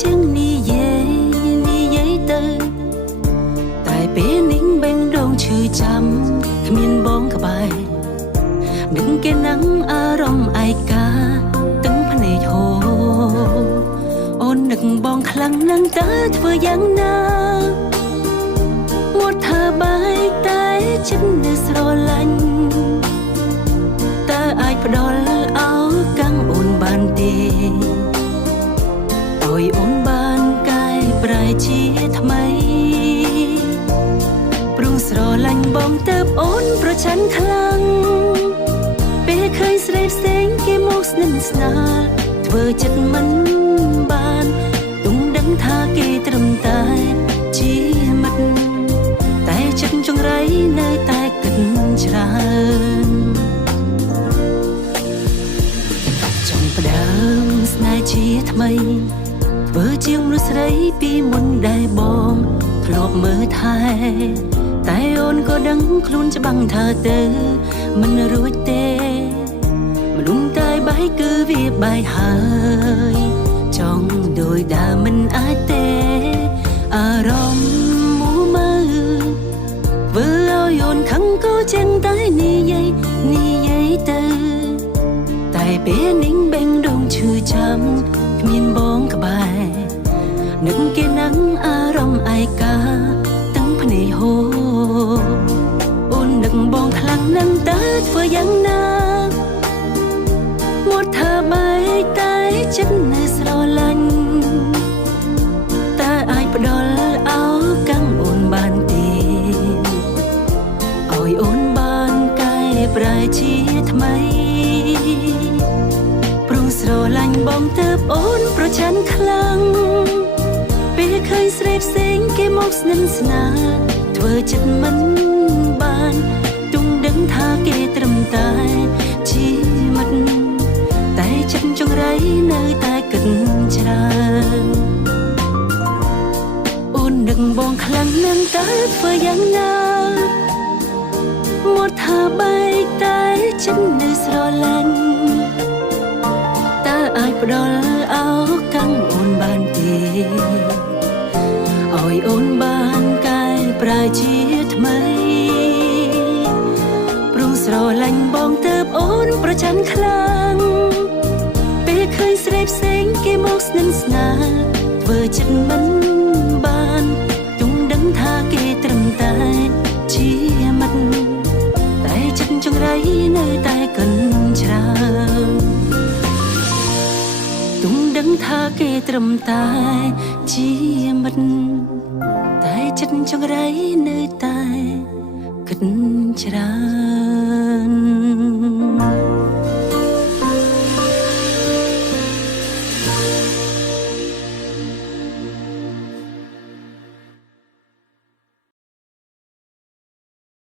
ជាងនិយាយទៅតែពេលនេះបេងដងឈឺចាំគ្មានបងក្បែរនឹងគេនឹងអារម្មណ៍ឯកាទាំងភ្នែកហូរអូននឹកបងខ្លាំងណាស់តើធ្វើយ៉ាងណាមកថាបាយតែចិត្តនៅស្រឡាញ់តើអាចផ្ដល់អោកាំងអូនបានទេអើយអូនបានកែប្រែជាថ្មីព្រោះស្រឡាញ់បងទៅអូនប្រឆាំងខ្លាំងពេលឃើញស្រីផ្សេងគេមកស្និទ្ធស្នាលធ្វើចិត្តមិនបានទុំដឹងថាគេត្រឹមតែជាមិត្តតែចិត្តចង្រៃនៅតែគិតច្រើនចង់ផ្ដើមស្នេហ៍ជាថ្មីធ្វើជាងមនុស្សស្រីពីមុនដែលបងធ្លាប់មើលថែតែអូនក៏ដឹងខ្លួនច្បាំងថាទៅមិនរួចទេមនុស្សតែបាយគឺវាបាយហើយចង់ដោយដើមមិនអាចទេអារម្មណ៍មួមើធ្វើឲ្យអូនខឹងក៏ចេះតែនិយាយទៅតែពេលនេះបេងដងឈឺចាំគ្មានបងក្បែរនឹងគេនឹងអារម្មណ៍ឯកាទាំងភ្នែកហូរអូននឹកបងខ្លាំងណាស់តើធ្វើយ៉ាងណាមកថាបាយតែចិត្តនៅស្រឡាញ់តើអាចផ្ដល់អោកាំងអូនបានទេឲ្យអូនបានកែប្រែជាថ្មីព្រោះស្រឡាញ់បងទៅអូនប្រឆាំងខ្លាំងពេលឃើញស្រីផ្សេងគេមកស្និទ្ធស្នាលធ្វើចិត្តមិនបានទុំដឹងថាគេត្រឹមតែជាមិត្តតែចិត្តចង្រៃនៅតែគិតច្រើនអូននឹកបងខ្លាំងណាស់តើធ្វើយ៉ាងណាមកថាបែកតែចិត្តនៅស្រឡាញ់តើអាចផ្ដល់អោកាំងអូនបានទេឲ្យអូនបានកែប្រែជាថ្មីព្រោះស្រឡាញ់បងទៅអូនប្រឆាំងខ្លាំងពេលឃើញស្រីផ្សេងគេមកស្និទ្ធស្នាលធ្វើចិត្តមិនបានទុំដឹងថាគេត្រឹមតែជាមិត្តតែចិត្តចង្រៃនៅតែកិនច្រើនទុំដឹងថាគេត្រឹមតែជាមិត្តតែចិត្តចង្រៃនៅតែគិតច្រើន